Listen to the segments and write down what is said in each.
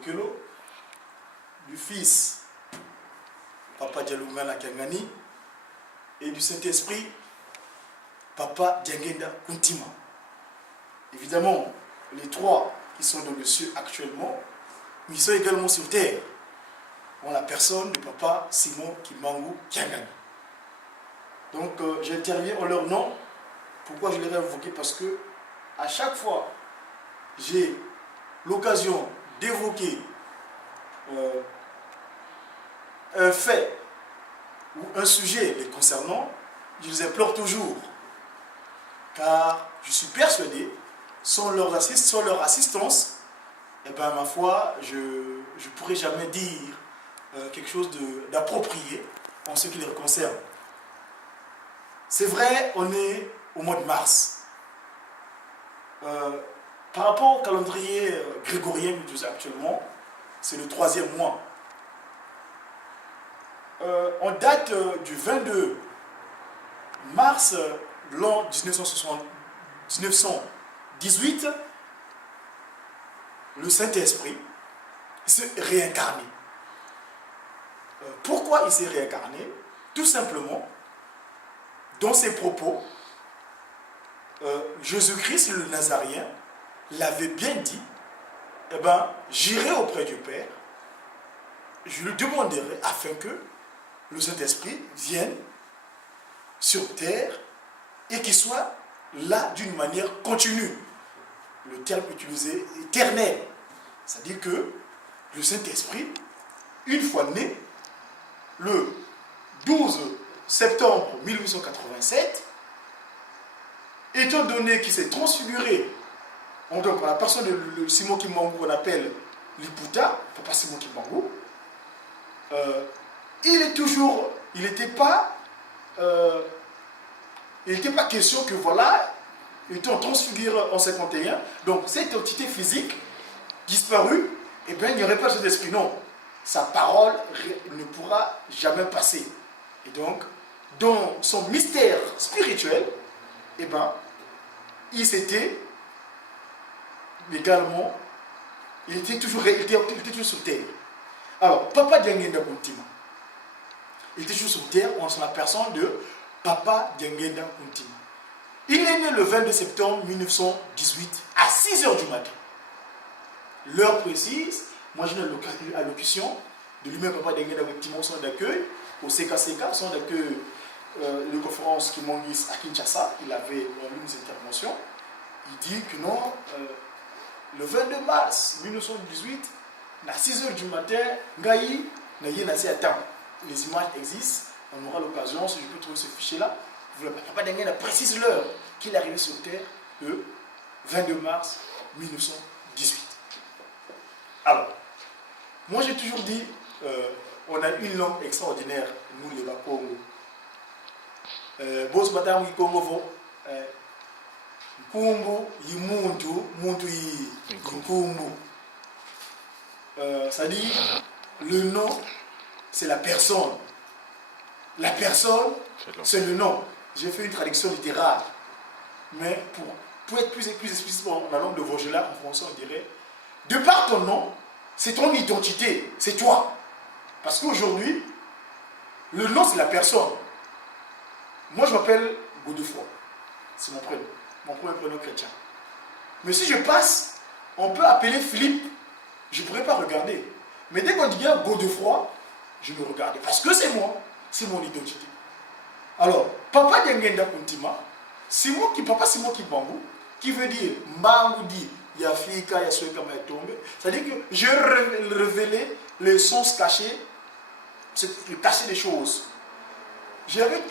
Lokelo, du Fils, Papa Dialungana Kiangani, et du Saint-Esprit, Papa Diangenda Kuntima. Évidemment, les trois qui sont dans le ciel actuellement, mais ils sont également sur terre, en la personne de Papa Simon Kimbangu Kiangani. Donc j'interviens en leur nom. Pourquoi je les ai invoqués? Parce que à chaque fois j'ai l'occasion d'évoquer un fait ou un sujet les concernant, je les implore toujours. Car je suis persuadé, sans leur assistance, eh ben, ma foi, je ne pourrais jamais dire quelque chose d'approprié en ce qui les concerne. C'est vrai, on est au mois de mars. Par rapport au calendrier grégorien que nous utilisons actuellement, c'est le 3e mois. On date du 22 mars de l'an 1918, le Saint-Esprit s'est réincarné. Pourquoi il s'est réincarné? Tout simplement, dans ses propos, Jésus-Christ le Nazaréen l'avait bien dit, eh ben, j'irai auprès du Père, je lui demanderai afin que le Saint-Esprit vienne sur terre et qu'il soit là d'une manière continue. Le terme utilisé est éternel. C'est-à-dire que le Saint-Esprit, une fois né, le 12 septembre 1887, étant donné qu'il s'est transfiguré donc, par la personne de Simon Kimbangu, on appelle Liputa, Papa Simon Kimbangu, il n'était pas question que voilà, étant transfiguré en 51, donc cette entité physique disparue, eh bien il n'y aurait pas cet esprit. Non, sa parole ne pourra jamais passer. Et donc, dans son mystère spirituel, eh ben, il s'était également, il était toujours sur terre. Alors, Papa Diangenda Kuntima, il était toujours sur terre en la personne de Papa Diangenda Kuntima. Il est né le 22 septembre 1918 à 6h du matin. L'heure précise, moi j'ai une allocution de lui-même, Papa Diangenda Kuntima, au centre d'accueil, au CKCK, au centre d'accueil de conférence qui Mongis à Kinshasa. Il avait eu des interventions. Il dit que non, le 22 mars 1918, à 6h du matin, Ngaï n'a rien à temps. Les images existent, on aura l'occasion, si je peux trouver ce fichier-là. Papa Diangenda précise l'heure qu'il est arrivé sur Terre le 22 mars 1918. Alors, moi j'ai toujours dit, on a une langue extraordinaire, nous les Bakongo. Bos Batam Kongo, Nkumbu, Yimuntu, Muntu Nkumbu. C'est-à-dire, le nom, c'est la personne. La personne, c'est le nom. J'ai fait une traduction littérale. Mais pour être plus explicite en la langue de Vogela, en français, on dirait, de par ton nom, c'est ton identité, c'est toi. Parce qu'aujourd'hui, le nom, c'est la personne. Moi, je m'appelle Godefroy. C'est mon prénom. Mon premier prénom chrétien. Mais si je passe, on peut appeler Philippe. Je ne pourrais pas regarder. Mais dès qu'on dit bien Godefroy, je me regarde. Parce que c'est moi. C'est mon identité. Alors, Papa Diangenda Kuntima, Papa Simon Kimbangu, qui veut dire Mbangu dit Yafika, Yasueka Matombe, c'est-à-dire que je révélais les sens cachés, le caché des choses. J'avais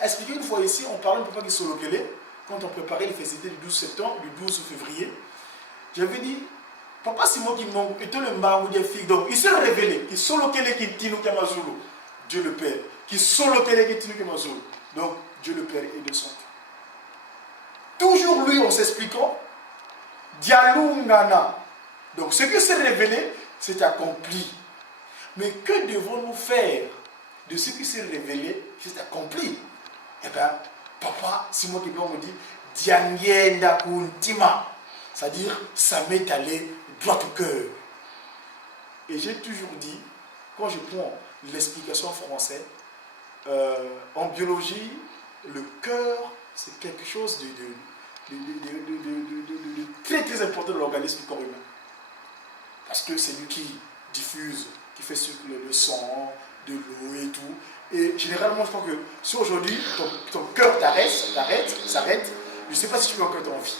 expliqué une fois ici, on parlait de Papa Kisolokele, quand on préparait les festivités du 12 septembre, du 12 février. J'avais dit, Papa Simon Kimbangu était le Mbangu des filles, donc il s'est révélé, il Solokele Kitinu Kamazulu, Dieu le Père, qui Solokele Kitinu Kamazulu, donc Dieu le Père est de son. Toujours lui en s'expliquant, Dialungana. Donc ce qui s'est révélé, c'est accompli. Mais que devons-nous faire de ce qui s'est révélé, c'est accompli? Eh bien, Papa Simon Kimbangu me dit, Diangenda Kuntima. C'est-à-dire, ça m'est allé droit au cœur. Et j'ai toujours dit, quand je prends l'explication française, en biologie, le cœur, c'est quelque chose de très très important dans l'organisme du corps humain. Parce que c'est lui qui diffuse, qui fait circuler le sang, de l'eau et tout. Et généralement, je crois que si aujourd'hui ton cœur s'arrête, je ne sais pas si tu peux encore être en vie.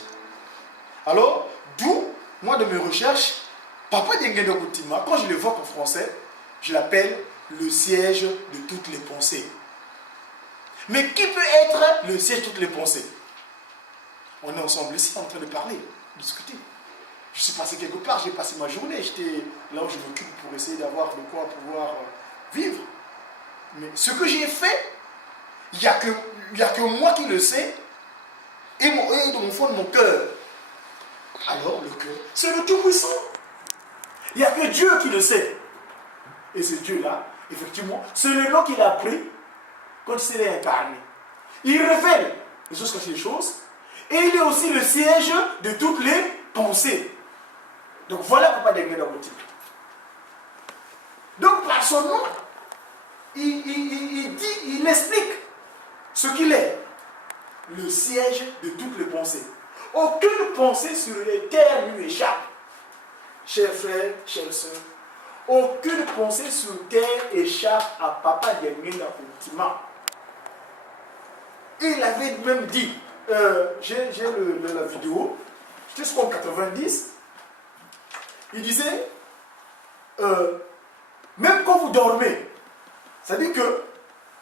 Alors, d'où, moi de mes recherches, Papa Diengenda Kuntima, quand je l'évoque en français, je l'appelle le siège de toutes les pensées. Mais qui peut être le siège de toutes les pensées? On est ensemble ici en train de parler, de discuter. Je suis passé quelque part, j'ai passé ma journée, j'étais là où je m'occupe pour essayer d'avoir de quoi pouvoir vivre. Mais ce que j'ai fait, il n'y a que moi qui le sais, et dans mon fond de mon cœur. Alors le cœur, c'est le Tout-Puissant. Il n'y a que Dieu qui le sait. Et ce Dieu-là, effectivement, c'est le nom qu'il a pris quand il s'est incarné. Il révèle les choses cachées des choses, et il est aussi le siège de toutes les pensées. Donc voilà Papa Diengenda Kuntima. Donc par son nom, il explique ce qu'il est. Le siège de toutes les pensées. Aucune pensée sur les terres lui échappe. Chers frères, chères sœurs, aucune pensée sur terre échappe à Papa Diengenda Kuntima. Il avait même dit, j'ai la vidéo, j'étais sur 90, il disait, même quand vous dormez, ça dit que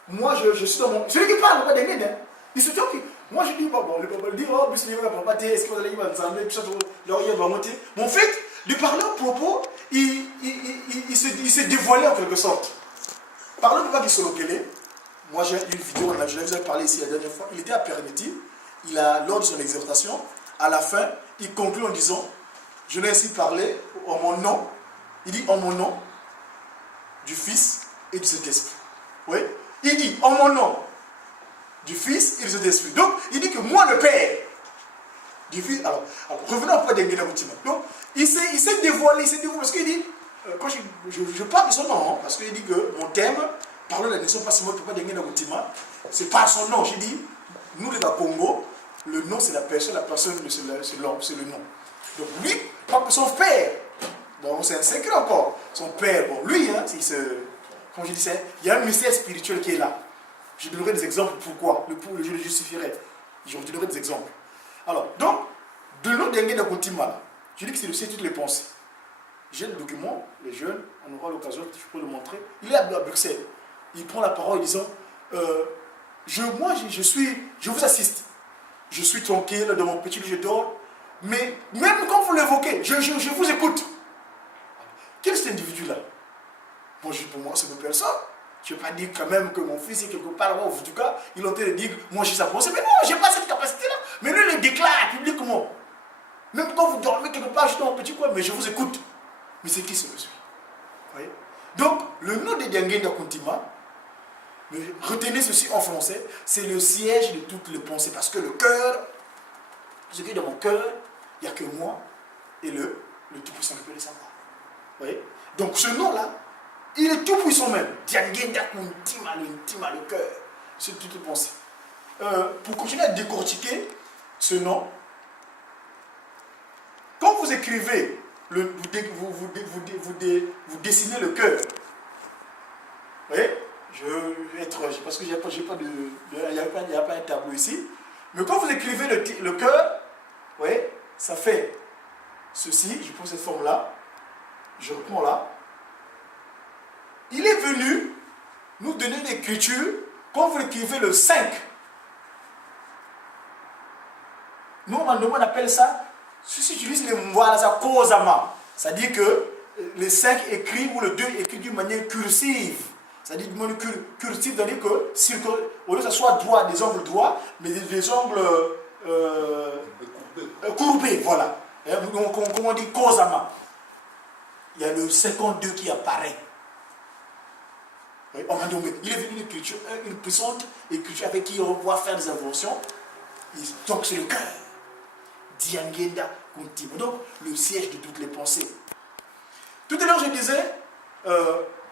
moi je suis dans mon... Celui qui parle, Papa Diengenda, il se dit que moi je dis, bon, le papa dit, oh, est-ce que vous allez y aller, puis ça, il va monter. Mais en fait, de parler au propos, il s'est dévoilé en quelque sorte. Parlons de Papa Gisolokele. Moi j'ai une vidéo, je l'avais parlé ici la dernière fois, il était à Permiti, lors de son exhortation, à la fin, il conclut en disant, je l'ai ainsi parlé en mon nom, il dit en mon nom, du Fils et du Saint-Esprit. Oui, il dit en mon nom, du Fils et du Saint-Esprit. Donc, il dit que moi, le Père, du Fils. Alors revenons à Papa Diengenda Kuntima. Donc, il s'est dévoilé, parce qu'il dit, quand je parle de son nom, hein, parce qu'il dit que mon thème, parlons de la nation, pas seulement de Papa Diengenda Kuntima, c'est pas son nom. J'ai dit, nous, les Congo, le nom, c'est la personne, c'est l'homme, c'est le nom. Donc, lui, son père, donc c'est un secret encore. Son père, bon, lui, hein, comme je disais, il y a un mystère spirituel qui est là. Je donnerai des exemples pourquoi, je le justifierai. Je vous donnerai des exemples. Alors, donc, de l'eau Diengenda Kuntima, je dis que c'est le siège de toutes les pensées. J'ai le document, les jeunes, on aura l'occasion, je peux le montrer. Il est à Bruxelles. Il prend la parole en disant, je vous assiste. Je suis tranquille dans mon petit lit, je dors. Mais même quand vous l'évoquez, je vous écoute. Quel est cet individu-là? Bon, pour moi, c'est une personne. Je ne vais pas dire quand même que mon fils est quelque part là-bas, en tout cas, il est en train de dire, moi j'ai sa pensée. Mais non, je n'ai pas cette capacité-là. Mais lui, il le déclare publiquement. Même quand vous dormez quelque part, je suis dans mon petit coin, mais je vous écoute. Mais c'est qui ce monsieur? Vous voyez? Donc, le nom de Diengenda Kuntima, retenez ceci en français, c'est le siège de toutes les pensées. Parce que le cœur, ce qui est dans mon cœur, il n'y a que moi et le Tout-Puissant qui peut le savoir. Vous voyez? Donc, ce nom-là, il est tout puissant même. Diengenda Kuntima, le cœur. C'est toutes les pensées. Pour continuer à décortiquer ce nom, quand vous écrivez, vous dessinez le cœur. Vous voyez? Parce qu'il n'y a pas un tableau ici. Mais quand vous écrivez le cœur, vous voyez, ça fait ceci. Je prends cette forme-là. Je reprends là. Il est venu nous donner l'écriture quand vous écrivez le 5. Nous, on appelle ça, si tu utilises les mots, ça causama. C'est-à-dire que le 5 écrit ou le 2 écrit d'une manière cursive. C'est-à-dire d'une manière cursive, c'est-à-dire que au lieu que ce soit droit, des angles droits, mais des angles courbés, voilà. Comment on dit causama. Il y a le 52 qui apparaît. Il est venu une puissante écriture avec qui on va faire des inventions. Donc c'est le cœur. Diengenda Kuntima. Donc le siège de toutes les pensées. Tout à l'heure, je disais,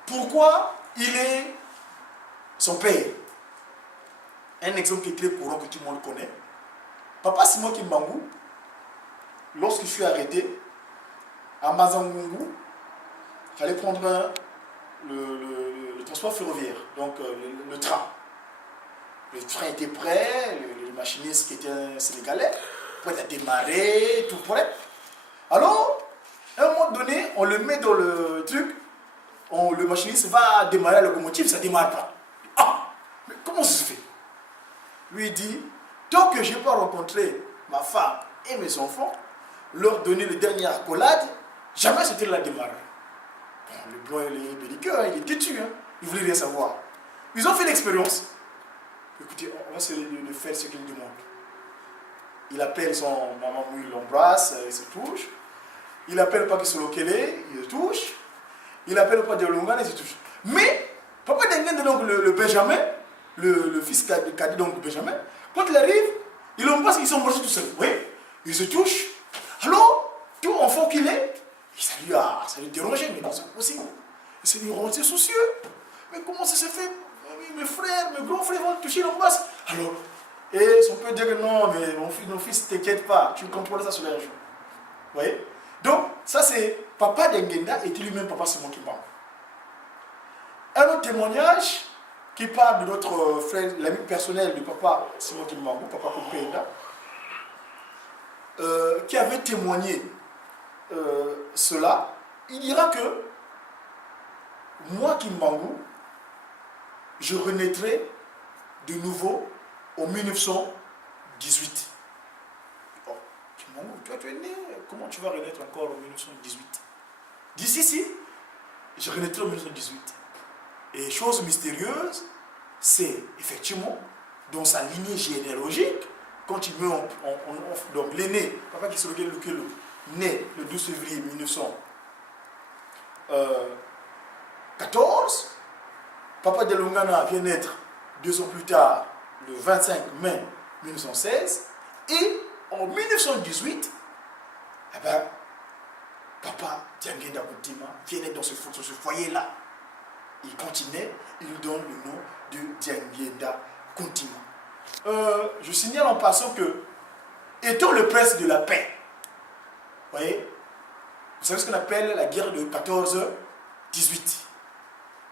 pourquoi il est son père. Un exemple qui est très courant que tout le monde connaît. Papa Simon Kimbangu, lorsque je suis arrêté à Mazangungu, il fallait prendre le transport ferroviaire, donc le train. Le train était prêt, le machiniste qui était un Sénégalais, prêt à démarrer, tout prêt. Alors, à un moment donné, on le met dans le truc, le machiniste va démarrer la locomotive, ça ne démarre pas. Ah, mais comment ça se fait? Lui dit, tant que je n'ai pas rencontré ma femme et mes enfants, leur donner le dernier accolade, jamais c'était la démarrer. Bon, le blanc, il est belliqueux, il est têtu, hein. Il ne voulait rien savoir. Ils ont fait l'expérience. Écoutez, on va essayer de faire ce qu'il demande. Il appelle son maman, il l'embrasse, il se touche. Il appelle Papa Solokele, il le touche. Il appelle Papa de Longane, il se touche. Mais, Papa Dengen, donc le Benjamin, le fils cadet, donc Benjamin, quand il arrive, il l'embrasse, ils sont embrassés tout seuls. Oui, ils se touchent. Alors, tout enfant qu'il est, ça lui dérangeait, mais non, c'est possible. Il s'est dit, c'est soucieux. Mais comment ça se fait? Mes frères, mes grands frères vont toucher l'embrasse. Alors, et son père dit que non, mais mon fils, t'inquiète pas, tu contrôles ça sur les jours. Vous voyez? Donc, ça c'est Papa Dengenda était lui-même Papa Simon Kimbangu. Un autre témoignage qui parle de notre frère, l'ami personnel de Papa Simon Kimbangu, Papa Kupenda, qui avait témoigné cela. Il dira que moi, Kimbangu, je renaîtrai de nouveau en 1918. Oh, Kimbangu, toi tu es né, comment tu vas renaître encore en 1918? D'ici, je renaîtrai en 1918. Et chose mystérieuse, c'est effectivement dans sa lignée généalogique, quand il meurt, donc l'aîné, Papa Kisoloke Lukelo, né le 12 février 1914, Papa de Longana vient naître 2 ans plus tard, le 25 mai 1916, et en 1918, eh ben, Papa Diangenda Kuntima vient naître dans ce foyer-là. Il continue, il lui donne le nom de Diangenda Kuntima. Je signale en passant que, étant le prince de la paix, vous voyez, vous savez ce qu'on appelle la guerre de 14-18.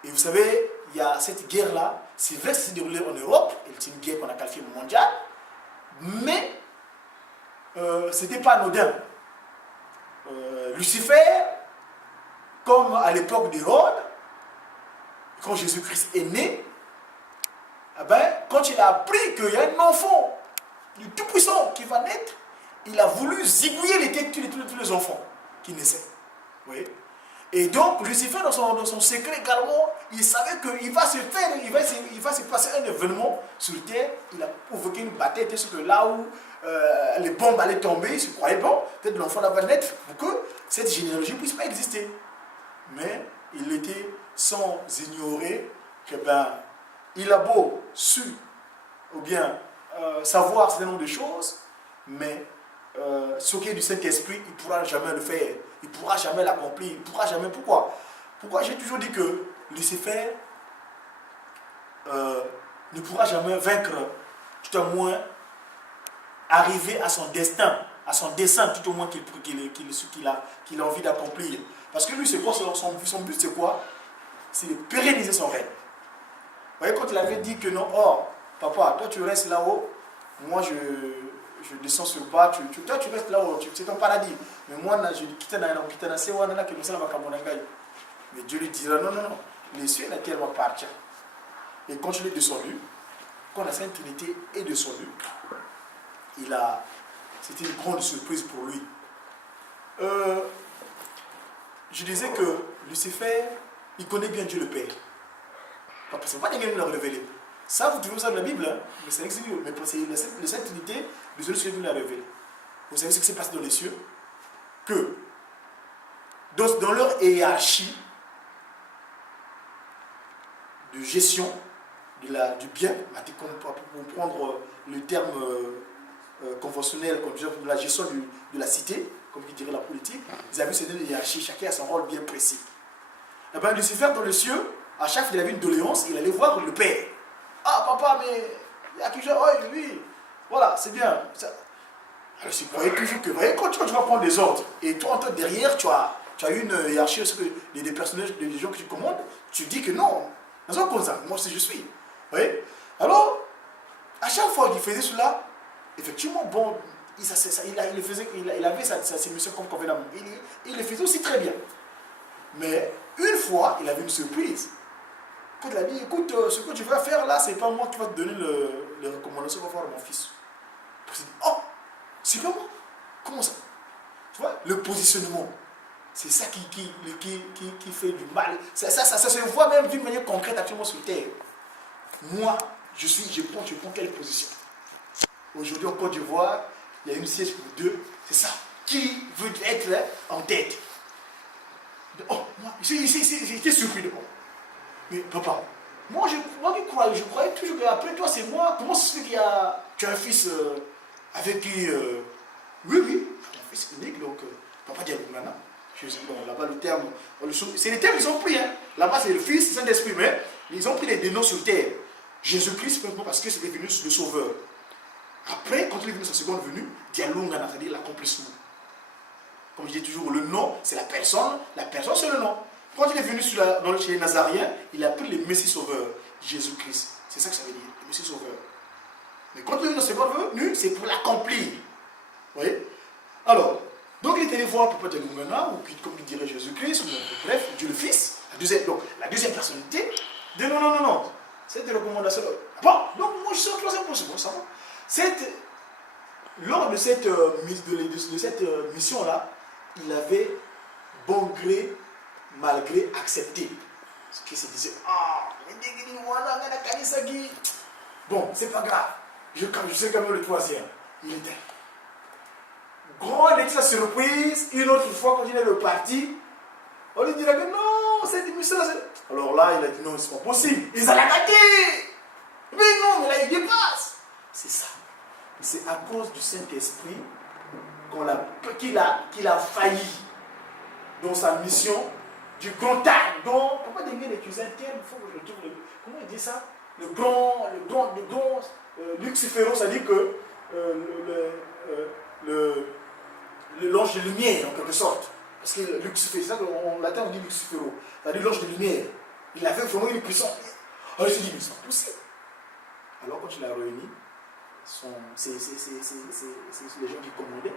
Et vous savez, il y a cette guerre-là, c'est vrai que ça s'est déroulé en Europe, et c'est une guerre qu'on a qualifiée mondiale, mais ce n'était pas anodin. Lucifer, comme à l'époque d'Hérode, quand Jésus-Christ est né, eh ben, quand il a appris qu'il y a un enfant du Tout-Puissant qui va naître, il a voulu zigouiller les têtes de tous les enfants qui naissaient. Vous voyez? Et donc, Lucifer, dans son secret également, il savait qu'il va se passer un événement sur Terre. Il a provoqué une bataille, parce que là où les bombes allaient tomber, il se croyait bon, peut-être l'enfant là va naître pour que cette généalogie ne puisse pas exister. Mais il était sans ignorer que il a beau su, ou bien savoir un certain nombre de choses, mais ce qui est du Saint-Esprit, il ne pourra jamais le faire. Il ne pourra jamais l'accomplir. Il ne pourra jamais. Pourquoi? Pourquoi j'ai toujours dit que Lucifer ne pourra jamais vaincre, tout au moins arriver à son destin, à son dessein, tout au moins qu'il a envie d'accomplir. Parce que lui, c'est quoi son but, c'est quoi? C'est de pérenniser son règne. Vous voyez, quand il avait dit que non, oh, papa, toi tu restes là-haut, moi je descends sur le bas, toi tu restes là-haut, c'est ton paradis. Mais moi, je quitte mais Dieu lui dira, non, les cieux et la terre m'appartiennent. Et quand je l'ai descendu, quand la Sainte Trinité est descendue, c'était une grande surprise pour lui. Je disais que Lucifer, il connaît bien Dieu le Père. C'est pas quelqu'un qui l'a révélé. Ça, vous trouvez ça dans la Bible, hein? Mais c'est la Sainte Trinité, le Dieu qui l'a révélé. Vous savez ce qui s'est passé dans les cieux? Que dans leur hiérarchie de gestion du bien, pour prendre le terme conventionnel comme la gestion de la cité, comme il dirait la politique, ils avaient une hiérarchie, chacun a son rôle bien précis. Et bien Lucifer dans les cieux, à chaque fois qu'il avait une doléance, il allait voir le père. Ah papa, mais il y a quelque chose, oh, oui, voilà, c'est bien. Ça... Alors je croyais toujours que, voyez, quand tu vas prendre des ordres, et toi, toi derrière, tu as une hiérarchie, des personnages, des gens que tu commandes, tu dis que non, dans un comme ça, moi c'est je suis. Vous voyez? Alors, à chaque fois qu'il faisait cela, effectivement, bon, il avait sa mission comme convenablement. Il le faisait aussi très bien. Mais une fois, il avait une surprise. Quand il a dit, écoute, ce que tu vas faire là, c'est pas moi qui va te donner les recommandations, va faire à mon fils. Il s'est dit, oh, c'est pas moi. Comment ça? Tu vois, le positionnement. C'est ça qui fait du mal. Ça se voit même d'une manière concrète actuellement sur Terre. Moi, je prends quelle position? Aujourd'hui en Côte d'Ivoire, il y a une siège pour deux. C'est ça. Qui veut être là, en tête? Oh, moi, j'étais surpris de moi. Mais papa, moi je croyais toujours qu'après toi c'est moi. Comment ça se fait tu as un fils avec qui... oui, un fils unique, donc papa dit à Nana. Bon, là-bas le terme, c'est les termes qu'ils ont pris. Hein. Là-bas c'est le Fils, c'est Saint-Esprit, mais ils ont pris les deux noms sur terre. Jésus-Christ, simplement parce que c'était venu le Sauveur. Après, quand il est venu sa seconde venue, Dialungana, c'est-à-dire l'accomplissement. Comme je dis toujours, le nom, c'est la personne c'est le nom. Quand il est venu chez les Nazariens, il a pris le Messie Sauveur, Jésus-Christ. C'est ça que ça veut dire, le Messie Sauveur. Mais quand il est venu sa seconde venue, c'est pour l'accomplir. Vous voyez? Alors, donc il est allé voir Papa Dialungana, ou comme il dirait Jésus-Christ, bref, Dieu le Fils. La deuxième personnalité, dit non. Cette recommandation. Bon, donc moi je suis en troisième position, ça va. Lors de cette mission-là, il avait bon gré, malgré accepté. Ce qui se disait, bon, c'est pas grave. Je sais quand même le troisième. Il était. Grande était sa surprise, une autre fois quand il est reparti, on lui dirait que non, cette mission-là, alors là, il a dit non, c'est pas possible. Ils allaient attaquer. Mais non, mais là, il dépasse. C'est ça. C'est à cause du Saint-Esprit qu'il a failli dans sa mission du grand âme. Pourquoi Dengue utiliser un terme? Il faut que je retrouve comment il dit ça? Le grand Lucifero, ça dit que l'ange de lumière, en quelque sorte. Parce que Lucifer, c'est ça qu'en latin on dit Lucifero. C'est-à-dire l'ange de lumière. Il avait vraiment une puissance. Alors il s'est dit, mais c'est impossible. Alors quand il a réuni, c'est les gens qui commandaient.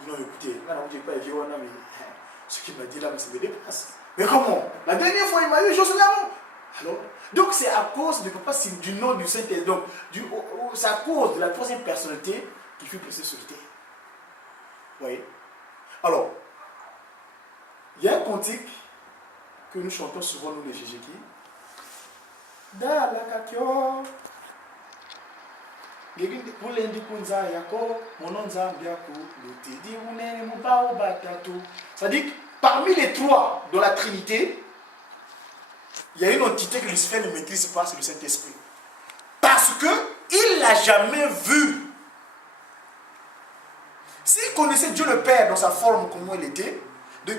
Ils disent non, écoutez, là, on ne dit pas, mais ce qu'il m'a dit là, mais ça me dépasse. Mais comment? La dernière fois, il m'a dit des choses là, non? Alors, donc c'est à cause du nom du Saint-Esprit. Donc, c'est à cause de la troisième personnalité qui fut placée sur terre. Vous voyez? Alors, il y a un cantique que nous chantons souvent, nous les Jéjéki. Dalakakyo. C'est-à-dire que parmi les trois dans la Trinité, il y a une entité que Lucifer ne maîtrise pas, c'est le Saint-Esprit. Parce qu'il ne l'a jamais vu. S'il connaissait Dieu le Père dans sa forme, comment il était, il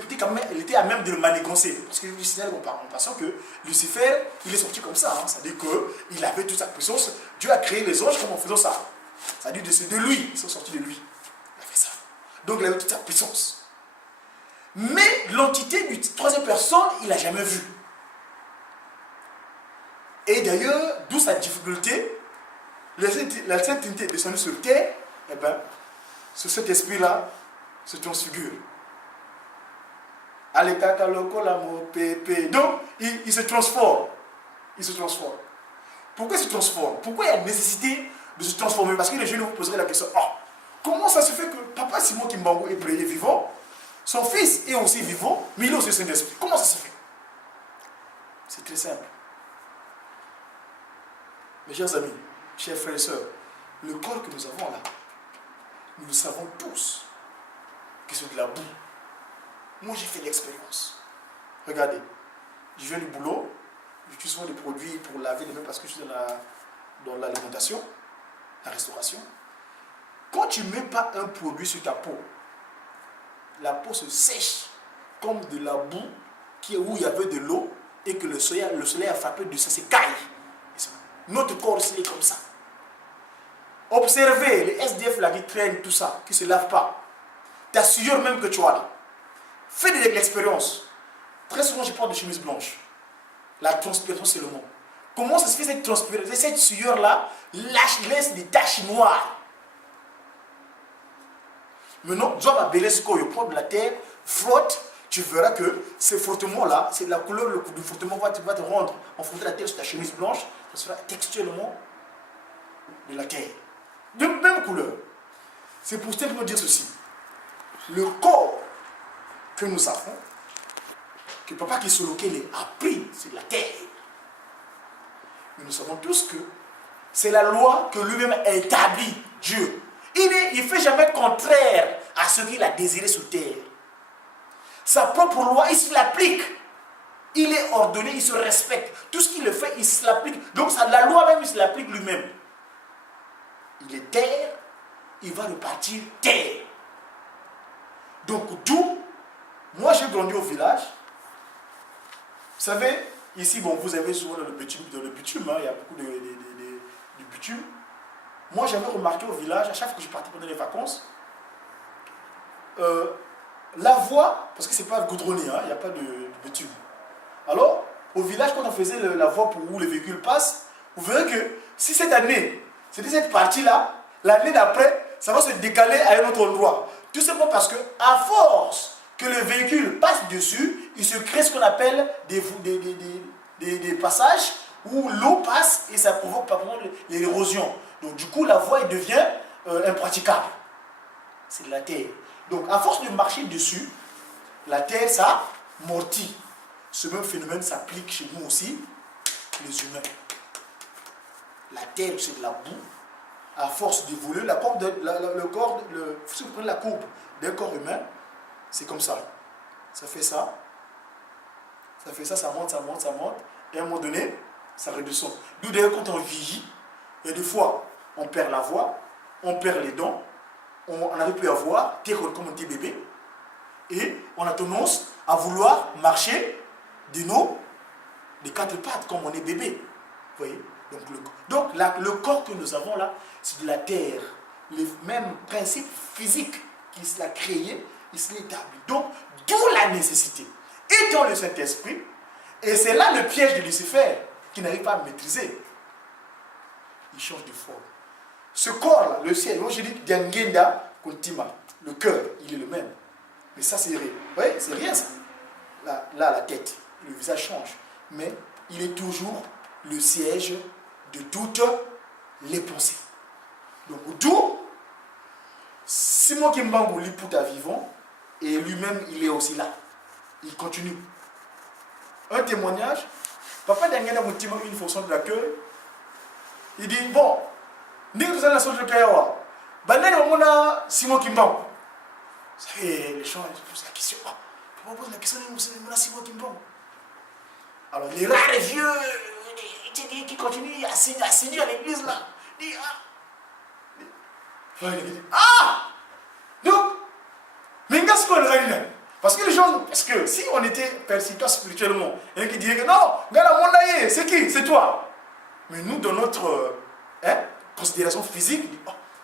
était à même de le manigancer. Parce que je signale en passant que Lucifer, il est sorti comme ça. Hein. C'est-à-dire qu'il avait toute sa puissance. Dieu a créé les anges comme en faisant ça. C'est-à-dire de lui, ils sont sortis de lui. Il a fait ça. Donc il avait toute sa puissance. Mais l'entité du troisième personne, il n'a jamais vu. Et d'ailleurs, d'où sa difficulté, la Sainte Trinité est descendue sur terre, et bien, sur cet esprit-là, se transfigure. Donc, il se transforme. Il se transforme. Pourquoi il se transforme? Pourquoi il y a nécessité de se transformer? Parce que les jeunes vous poseraient la question, comment ça se fait que Papa Simon Kimbangu est vivant, son fils est aussi vivant, mais il est aussi le Saint-Esprit? Comment ça se fait? C'est très simple. Mes chers amis, chers frères et sœurs, le corps que nous avons là, nous le savons tous que c'est de la boue. Moi, j'ai fait l'expérience. Regardez, je viens du boulot, j'utilise souvent des produits pour laver les mains parce que je suis dans l'alimentation, la restauration. Quand tu ne mets pas un produit sur ta peau, la peau se sèche comme de la boue où il y avait de l'eau et que le soleil a frappé de ça, c'est caille. Notre corps aussi est comme ça. Observez les SDF là qui traînent tout ça, qui ne se lavent pas. Ta sueur même que tu as là. Fais de l'expérience. Très souvent, je porte des chemises blanches. La transpiration, c'est le mot. Comment ça se fait cette transpiration, cette sueur là laisse des taches noires. Maintenant, Job a belé ce qu'on prend de la terre, frotte, tu verras que ces frottements là, c'est la couleur du frottement va te rendre en frottant la terre sur ta chemise blanche, ça sera textuellement de la terre. De même couleur. C'est pour simplement dire ceci. Le corps que nous avons, que Papa Kisolokele a pris, c'est la terre. Mais nous savons tous que c'est la loi que lui-même a établie, Dieu. Il ne fait jamais contraire à ce qu'il a désiré sur terre. Sa propre loi, il se l'applique. Il est ordonné, il se respecte. Tout ce qu'il le fait, il se l'applique. Donc la loi même, il se l'applique lui-même. Il est terre, il va repartir terre. Donc d'où, moi j'ai grandi au village. Vous savez, ici, bon, vous avez souvent le bitume, hein, il y a beaucoup de bitume. Moi j'avais remarqué au village, à chaque fois que je partais pendant les vacances, la voie, parce que c'est pas goudronné, hein, il n'y a pas de bitume. Alors, au village, quand on faisait la voie pour où les véhicules passent, vous verrez que si cette année, c'était cette partie-là, l'année d'après, ça va se décaler à un autre endroit. Tout simplement parce que, à force que le véhicule passe dessus, il se crée ce qu'on appelle des passages où l'eau passe et ça provoque par exemple l'érosion. Donc du coup, la voie devient impraticable. C'est de la terre. Donc à force de marcher dessus, la terre, ça mortit. Ce même phénomène s'applique chez nous aussi, les humains. La terre, c'est de la boue. À force d'évoluer, si vous prenez la courbe d'un corps humain, c'est comme ça. Ça fait ça. Ça fait ça, ça monte, ça monte, ça monte. Et à un moment donné, ça redescend. D'où d'ailleurs, quand on vieillit, il y a des fois, on perd la voix, on perd les dents, on n'arrive plus à voir, comme on était bébé. Et on a tendance à vouloir marcher des quatre pattes comme on est bébé. Vous voyez? Donc le corps que nous avons là, c'est de la terre. Les mêmes principes physiques qu'il l'a créé, il se l'établit. Donc, d'où la nécessité. Et dans le Saint-Esprit, et c'est là le piège de Lucifer, qui n'arrive pas à maîtriser. Il change de forme. Ce corps-là, le ciel, moi je dis Diangenda Kuntima, le cœur, il est le même. Mais ça, c'est rien. Vous voyez, c'est rien ça. Là, la tête, le visage change. Mais il est toujours le siège de toutes les pensées. Donc, d'où Simon Kimbangu Liputa vivant, et lui-même, il est aussi là. Il continue. Un témoignage, Papa Dangena Moutima, une fonction de l'accueil, il dit, bon, nous sommes dans la sorte de Kayawa. Simon Kimbangu. Vous savez, les gens ils posent la question. Pourquoi on pose la question de Simon Kimbangu? Alors, les rares vieux qui continuent à séduire à l'église là, disent, donc, mais qu'est-ce qu'on a? Parce que les gens, parce que si on était persécutés spirituellement, il y en a qui diraient que non, c'est qui? C'est toi. Mais nous, dans notre considération physique,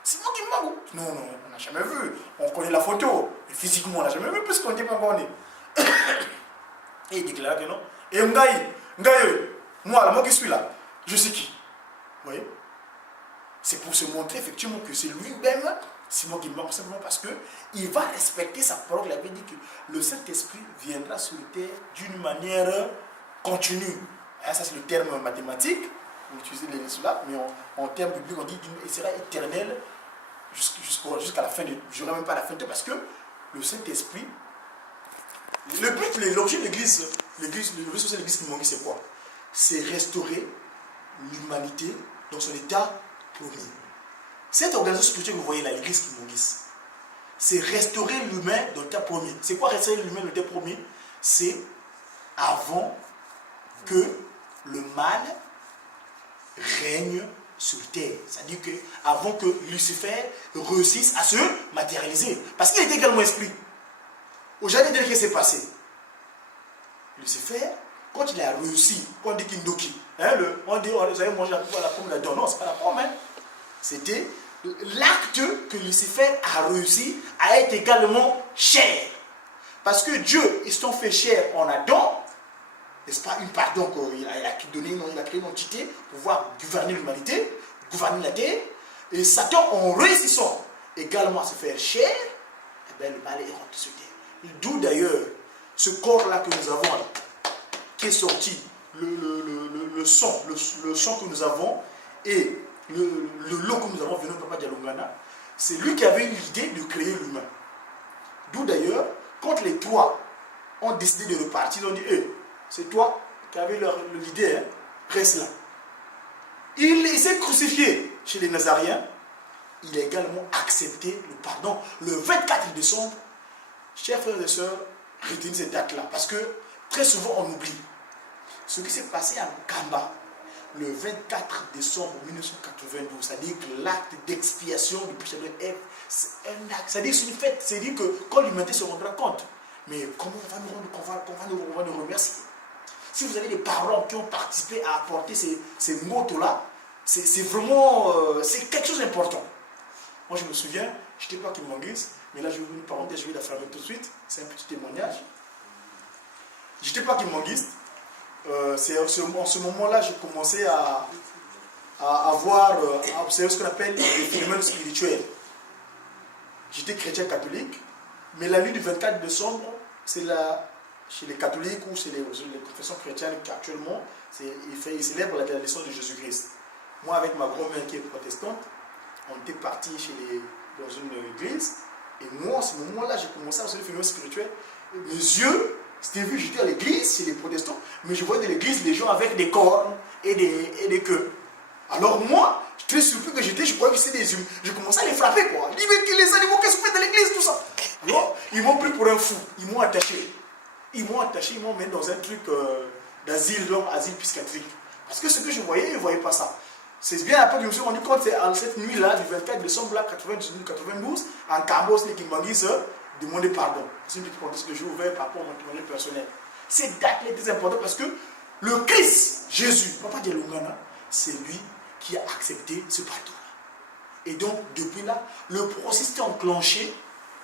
c'est moi qui m'en. Non, on n'a jamais vu. On connaît la photo, mais physiquement, on n'a jamais vu puisqu'on dit pas qu'on est. Et il déclare que non. Et moi, qui suis là, je sais qui. Vous voyez? C'est pour se montrer effectivement que c'est lui-même, Simon Kimbangu, simplement parce qu'il va respecter sa parole. Il avait dit que le Saint-Esprit viendra sur terre d'une manière continue. Et ça, c'est le terme mathématique. On utilise les cela, mais en termes bibliques, on dit qu'il sera éternel jusqu'à la fin de. Je ne dirais même pas à la fin de temps, parce que le Saint-Esprit. Le but, l'objet de l'église, le but social de l'église Kimbangu, c'est quoi? C'est restaurer l'humanité dans son état premier. Cette organisation spirituelle que vous voyez là, l'église Kimbangu, c'est restaurer l'humain dans l'état premier. C'est quoi restaurer l'humain dans l'état premier? C'est avant que le mal règne sur terre. C'est-à-dire que avant que Lucifer réussisse à se matérialiser. Parce qu'il était également esprit. Aujourd'hui, qu'est-ce qui s'est passé? Lucifer, quand il a réussi, quand on dit Kindoki, hein, on dit, vous avez mangé la pomme là-dedans. Non, c'est pas la pomme. Hein. C'était l'acte que Lucifer a réussi à être également chair. Parce que Dieu, ils sont fait chair en Adam, n'est-ce pas, une part, donc il a créé une entité pour pouvoir gouverner l'humanité, gouverner la terre. Et Satan, en réussissant également à se faire chair, eh bien, le mal est rentré sur terre. D'où d'ailleurs ce corps-là que nous avons, là, qui est sorti, le sang que nous avons et le lot que nous avons venu de Papa Dialongana, c'est lui qui avait eu l'idée de créer l'humain. D'où d'ailleurs, quand les trois ont décidé de repartir, ils ont dit, c'est toi qui avais l'idée, hein, reste là. Il s'est crucifié chez les Nazariens. Il a également accepté le pardon. Le 24 décembre, chers frères et sœurs, retenez cette date-là. Parce que très souvent on oublie. Ce qui s'est passé à Kamba, le 24 décembre 1992, c'est-à-dire que l'acte d'expiation du péché de Ève, c'est un acte. C'est-à-dire que c'est une fête. C'est-à-dire que quand l'humanité se rendra compte, mais comment on va nous remercier? Si vous avez des parents qui ont participé à apporter ces mots-là, c'est vraiment c'est quelque chose d'important. Moi, je me souviens, je n'étais pas Kimangis, mais là, je vais une parenthèse, je vais la fermer tout de suite. C'est un petit témoignage. Je n'étais pas Kimangiste. C'est en ce moment-là, j'ai commencé à observer ce qu'on appelle les phénomènes spirituels. J'étais chrétien catholique, mais la nuit du 24 décembre, c'est chez les catholiques ou chez les confessions chrétiennes actuellement, ils célèbrent la naissance de Jésus-Christ. Moi, avec ma grand-mère qui est protestante, on était partis dans une église, et moi, à ce moment-là, j'ai commencé à observer les phénomènes spirituels. Mes yeux, c'était vu, j'étais à l'église, chez les protestants, mais je voyais dans l'église des gens avec des cornes et des queues. Alors moi, j'étais surpris que je croyais que c'était des humains. Je commençais à les frapper, quoi. Je dis, mais les animaux, qu'est-ce que vous faites dans l'église, tout ça? Alors, ils m'ont pris pour un fou, ils m'ont attaché. Ils m'ont mis dans un truc d'asile, asile psychiatrique. Parce que ce que je voyais, ils ne voyaient pas ça. C'est bien après que je me suis rendu compte, c'est en cette nuit-là, du 24 décembre 92, en Cambos, les Kimangis demandaient pardon. C'est une petite parenthèse que j'ai ouverte par rapport à mon témoignage personnel. Cette date-là est très importante parce que le Christ, Jésus, Papa Dialongana, c'est lui qui a accepté ce pardon-là. Et donc, depuis là, le processus est enclenché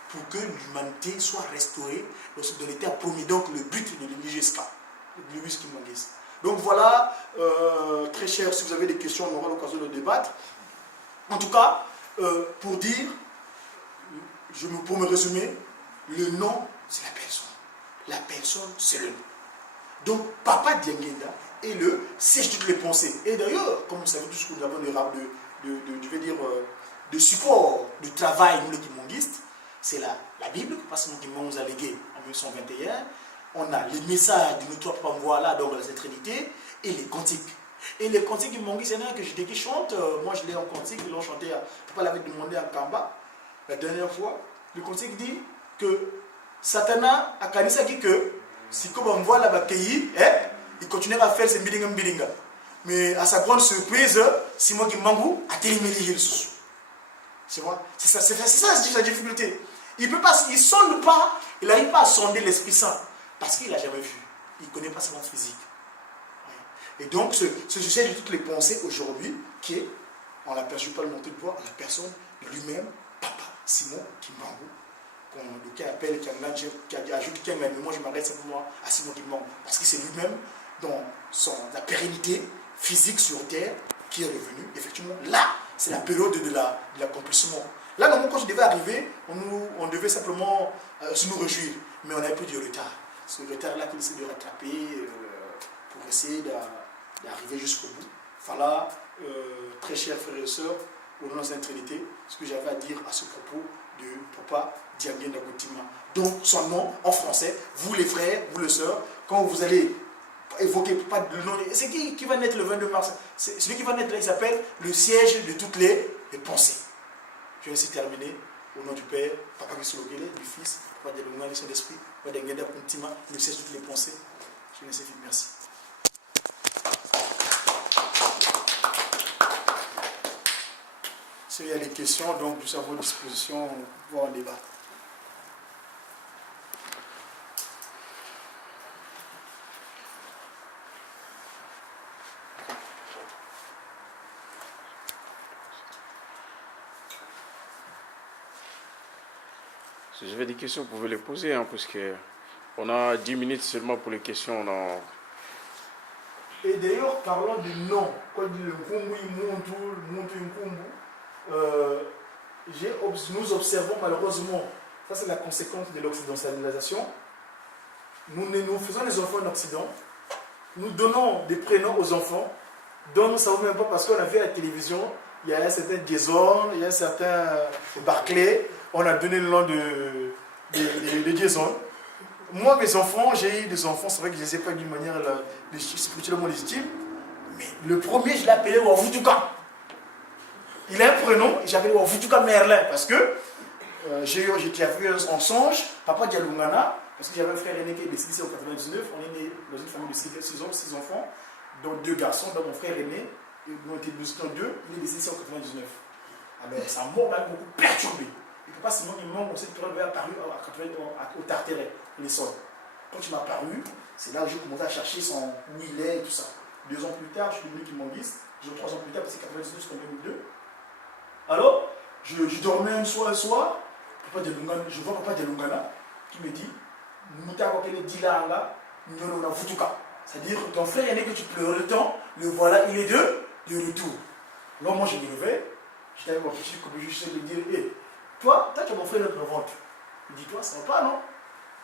pour que l'humanité soit restaurée dans l'état promis. Donc, le but de l'IGSCA, le but Kimangis. Donc voilà, très cher, si vous avez des questions, on aura l'occasion de débattre. En tout cas, pour dire, pour me résumer, le nom, c'est la personne. La personne, c'est le nom. Donc, Papa Diangenda est le siège de toutes les pensées. Et d'ailleurs, comme vous savez tous que nous avons de support de travail, nous les Kimongistes, c'est la Bible, parce que nous nous a légué en 1921. On a les messages de nos trois papas là, donc la Trinité, et les cantiques. Et les cantiques du Mongis, c'est un que j'étais qui chante. Moi, je l'ai en cantique, ils l'ont chanté. Papa l'avait demandé à Kamba la dernière fois. Le cantique dit que Satana a kanisa dit que si comme on voit là-bas, il continuera à faire ses bilinga. Mais à sa grande surprise, Simon Kimbangu a terminé le sous. Tu vois, c'est ça sa difficulté. Il peut pas, il sonde pas, il n'arrive pas à sonder l'Esprit Saint. Parce qu'il n'a jamais vu. Il ne connaît pas sa monde physique. Et donc, ce sujet de toutes les pensées aujourd'hui, qui est, on l'aperçoit pas le monter de bois, la personne de lui-même, Papa Simon Kimbangu, qui appelle, qui ajoute Kengan, mais moi je m'arrête simplement à Simon Kimbangu, parce que c'est lui-même, dans la pérennité physique sur terre, qui est revenu. Effectivement, là, c'est la période de l'accomplissement. Là, le moment quand je devais arriver, on devait simplement se nous réjouir, mais on avait pris du retard. Ce retard-là qu'il essaie de rattraper pour essayer d'arriver jusqu'au bout. Voilà, très chers frères et sœurs, au nom de la Sainte Trinité, ce que j'avais à dire à ce propos de Papa Diangenda Goutima. Donc, son nom en français, vous les frères, vous les sœurs, quand vous allez évoquer Papa, le nom, c'est qui va naître le 22 mars? Celui qui va naître là, il s'appelle le siège de toutes les pensées. Je vais ainsi terminer. Au nom du Père, Papa Kissologele, du Fils, Papa Dialongana, du Saint-Esprit, Papa Diangenda Goutima, le siège de toutes les pensées. Je vais ainsi finir. Merci. S'il y a des questions, donc nous sommes à votre disposition pour en débattre. Si j'avais des questions, vous pouvez les poser, hein, parce que on a 10 minutes seulement pour les questions. Et d'ailleurs, parlant du nom, quand on dit le Nkumbu, Muntu Nkumbu, nous observons malheureusement, ça c'est la conséquence de l'occidentalisation, nous faisons les enfants en Occident, nous donnons des prénoms aux enfants, dont nous ne savons même pas parce qu'on a vu à la télévision, il y a un certain Jason, il y a un certain Barclay, on a donné le nom de Jason. Moi, mes enfants, j'ai eu des enfants, c'est vrai que je ne les ai pas d'une manière spirituellement légitime, mais le premier, je l'ai appelé Wavutuka. Il a un prénom, et j'ai appelé Wavutuka Merlin, parce que j'étais vu en songe, papa Dialoungana, parce que j'avais un frère aîné qui est décédé en 99, on est né dans une famille de 6 hommes, 6 enfants, dont 2 garçons, dont mon frère aîné, nous étions 2, il est décédé en 99. Alors, sa mort m'a beaucoup perturbé. Et papa, sinon, il manque, cette période est apparu au Tartaret, les sols. Quand il m'a apparu, c'est là que j'ai commencé à chercher où il est et tout ça. 2 ans plus tard, je suis devenu kimonguiste. 3 ans plus tard, c'est 99 jusqu'en 2002. Alors, je dormais un soir, je vois papa de Lungana qui me dit c'est-à-dire ton frère aîné que tu pleurais le temps, le voilà, il est de retour. Alors moi je me levais, j'étais avec mon petit comme je sais lui dire, hey, toi tu as mon frère dans ton ventre. Il dit, toi ça va pas non?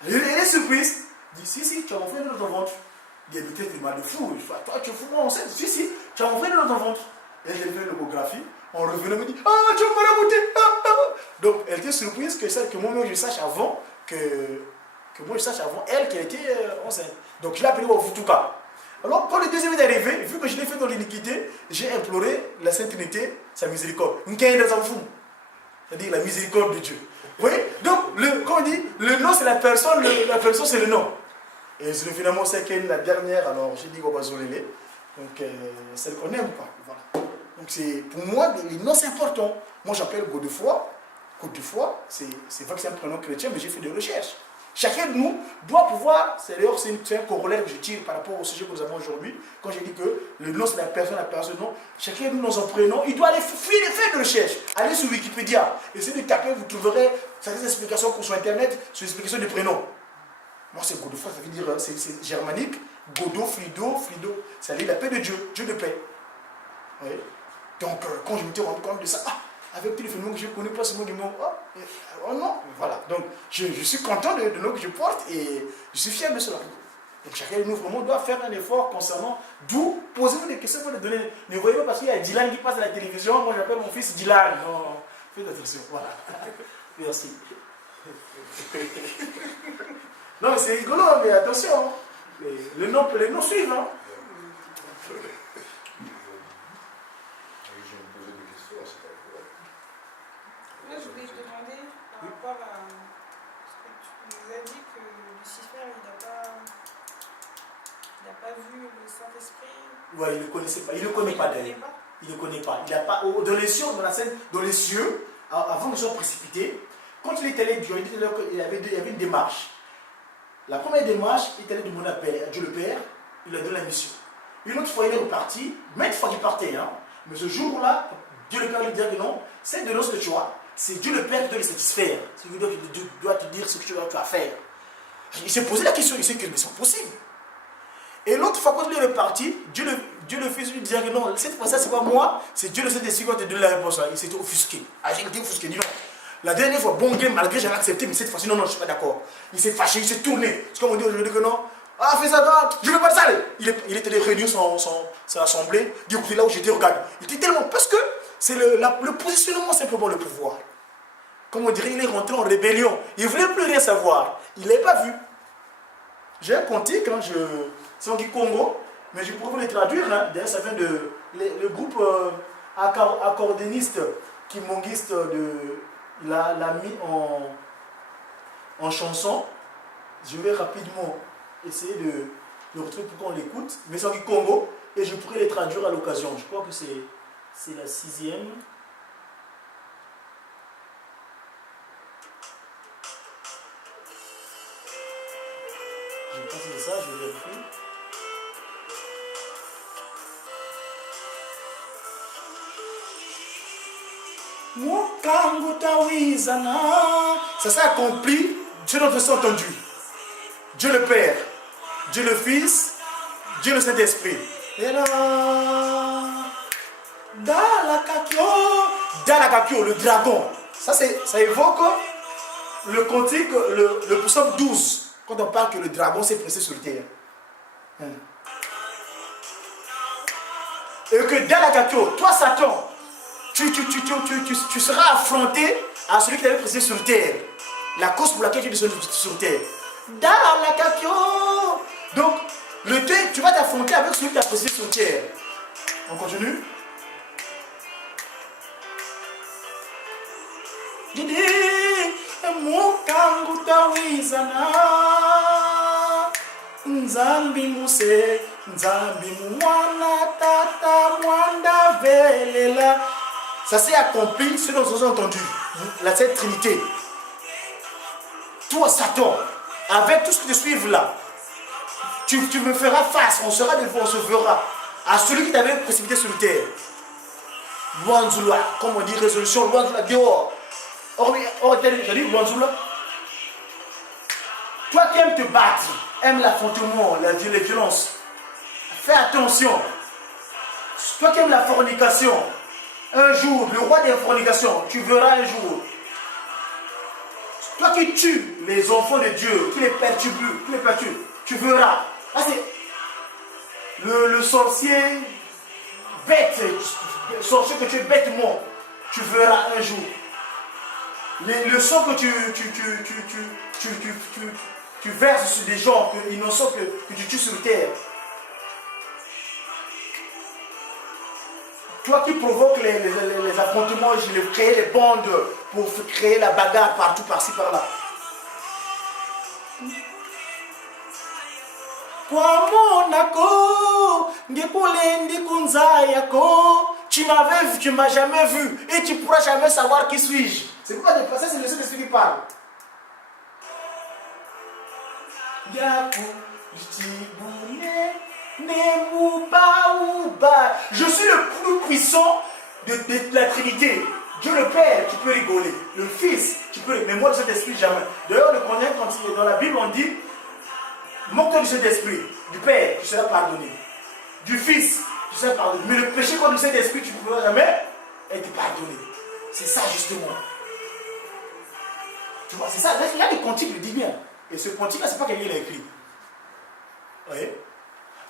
Elle est surprise. Il dit, si, tu as mon frère dans ton ventre. Il dit, peut-être il m'a de fou. Je dis, toi tu es fou, moi on sait. Si, tu as mon frère dans ton ventre. Et j'ai fait l'échographie. On revenait, me dit, tu m'as rabouté. Donc elle était surprise que moi-même je sache avant elle qu'elle était enceinte. Donc je l'ai appelé Wavutuka. Alors quand le deuxième est arrivé, vu que je l'ai fait dans l'iniquité, j'ai imploré la Sainte Trinité, sa miséricorde. C'est-à-dire la miséricorde de Dieu. Vous voyez? Donc quand on dit le nom c'est la personne c'est le nom. Et finalement c'est qu'elle la dernière, alors j'ai dit Gobazolele. Donc celle qu'on n'aime pas. Voilà. Donc pour moi, le nom c'est important. Moi j'appelle Godefroy. Godefroy, c'est vrai que c'est un prénom chrétien, mais j'ai fait des recherches. Chacun de nous doit pouvoir, c'est un corollaire que je tire par rapport au sujet que nous avons aujourd'hui, quand j'ai dit que le nom c'est la personne non. Chacun de nous dans son prénom, il doit aller faire des recherches. Allez sur Wikipédia, essayez de taper, vous trouverez certaines explications sur Internet, sur l'explication des prénoms. Moi c'est Godefroy, ça veut dire, c'est germanique, Godo, Frido, ça veut dire la paix de Dieu, Dieu de paix. Oui. Donc quand je me suis rendu compte de ça, avec tous les phénomènes que je connais pas seulement du mot, oh non, voilà. Donc je suis content de l'eau que je porte et je suis fier de cela. Donc chacun de nous vraiment doit faire un effort concernant d'où posez-vous des questions pour les donner. Ne voyez pas parce qu'il y a Dylan qui passe à la télévision, moi j'appelle mon fils Dylan. Non, faites attention, voilà. Merci. Non mais c'est rigolo, mais attention. Les noms suivent. Hein. Moi, je voulais te demander par rapport à ce que tu nous as dit que Lucifer, il n'a pas vu le Saint-Esprit. Ouais, il ne le connaissait pas. Il ne le connaît pas d'ailleurs. Il ne le connaît pas. Il n'a pas. Dans les cieux, dans la scène, dans les cieux, avant qu'ils soient précipités, quand il est allé, il y avait une démarche. La première démarche, il est allé demander à Dieu le Père, il a donné la mission. Une autre fois, il est reparti, maintes fois qu'il partait, hein. Mais ce jour-là, Dieu le Père lui dit que non, c'est de l'eau que tu as. C'est Dieu le Père qui doit le satisfaire. C'est Dieu qui doit te dire ce que tu as à faire. Il s'est posé la question, il sait que c'est possible. Et l'autre fois, quand il est reparti, Dieu le Fils lui dit que non, cette fois, ça c'est pas moi, c'est Dieu le Saint-Esprit qui va te donner la réponse. Il s'était offusqué. J'ai été offusqué, dis non. La dernière fois, bon game, malgré j'avais accepté, mais cette fois-ci, non, je ne suis pas d'accord. Il s'est fâché, il s'est tourné. C'est comme on dit aujourd'hui que non. Fais ça, non, je ne veux pas ça. Il était réuni son assemblée, dit écoutez, là où j'étais, regarde. Il était tellement. Parce que c'est le positionnement, simplement le pouvoir. Comme on dirait, il est rentré en rébellion. Il ne voulait plus rien savoir. Il ne l'avait pas vu. J'ai un cantique, hein, c'est en Congo, mais je pourrais vous les traduire. Hein. D'ailleurs, ça vient de. Le groupe accordéoniste kimonguiste, il l'a mis en chanson. Je vais rapidement essayer de le retrouver pour qu'on l'écoute. Mais c'est en Congo, et je pourrais les traduire à l'occasion. Je crois que c'est la 6e. Je pense que c'est ça, je vérifie. Ça s'est accompli, Dieu notre Saint entendu. Dieu le Père, Dieu le Fils, Dieu le Saint-Esprit. Et là, Dalakakio, le dragon. Ça évoque le cantique, le psaume 12, quand on parle que le dragon s'est pressé sur terre. Et que Dalakakio, toi Satan, tu seras affronté à celui qui t'avait pressé sur terre. La cause pour laquelle tu es descendu sur terre. Dalakakio. Donc, tu vas t'affronter avec celui qui t'a pressé sur terre. On continue. Nzambi muse, Nzambi mwana tata mwanda velela. Ça s'est accompli, ce dont nous avons entendu, la Sainte Trinité. Toi, Satan, avec tout ce qui te suit là, tu me feras face, on sera devant, on se verra à celui qui t'avait précipité sur terre. Loanzula, comme on dit, résolution, Loanzula, dehors. J'ai dit Loanzula. Toi qui aimes te battre, aimes l'affrontement, les violences, fais attention. Toi qui aimes la fornication, un jour, le roi des fornications, tu verras un jour. Toi qui tues les enfants de Dieu, qui les perturbes, tu verras. Là, c'est le sorcier bête, le sorcier que tu es bêtement, tu verras un jour. Le sang que tu verses sur des gens innocents que tu tues sur terre. Toi qui provoques les affrontements, je crée les bandes pour créer la bagarre partout, par-ci, par-là. Tu m'as jamais vu et tu ne pourras jamais savoir qui suis-je. C'est pourquoi ça, c'est le Saint-Esprit qui parle. Je suis le plus puissant de la Trinité. Dieu le Père, tu peux rigoler. Le Fils, tu peux rigoler. Mais moi, le Saint-Esprit, jamais. D'ailleurs, le connaît quand il est dans la Bible, on dit moque-toi du Saint-Esprit. Du Père, tu seras pardonné. Du Fils, tu seras pardonné. Mais le péché contre le Saint-Esprit, tu ne pourras jamais être pardonné. C'est ça, justement. Tu vois, c'est ça. Là, il y a des cantiques, le dit bien. Et ce cantique-là, c'est pas quelqu'un qui l'a écrit. Vous voyez?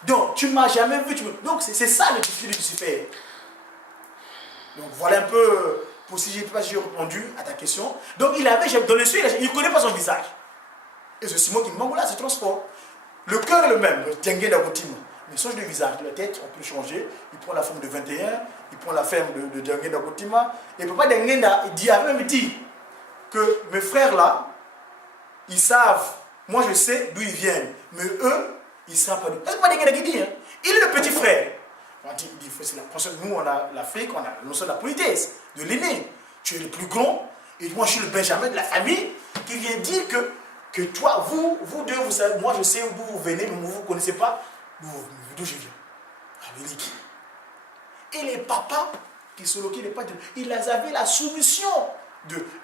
Donc, tu ne m'as jamais vu. Donc, c'est ça le défi de Lucifer. Donc, voilà un peu, pour si j'ai répondu à ta question. Donc, il avait, dans le sujet, il ne connaît pas son visage. Et ce Simon qui là se transforme. Le cœur est le même, le Djengue d'Agotima. Mais change de visage, la tête, on peut changer. Il prend la forme de 21, il prend la forme de Djengue d'Agotima. Et Papa Djengue avait même dit que mes frères là, ils savent, moi je sais d'où ils viennent, mais eux, ils ne savent pas d'où. C'est pas Djengue qui dit, hein. Il est le petit frère. On dit, nous on a l'Afrique, on a la notion de la politesse, de l'aîné. Tu es le plus grand, et moi je suis le Benjamin de la famille, qui vient dire que toi, vous deux, vous savez, moi je sais d'où vous venez, mais vous ne connaissez pas d'où je viens. Amérique. Et les papas qui sont loqués, ils avaient la soumission.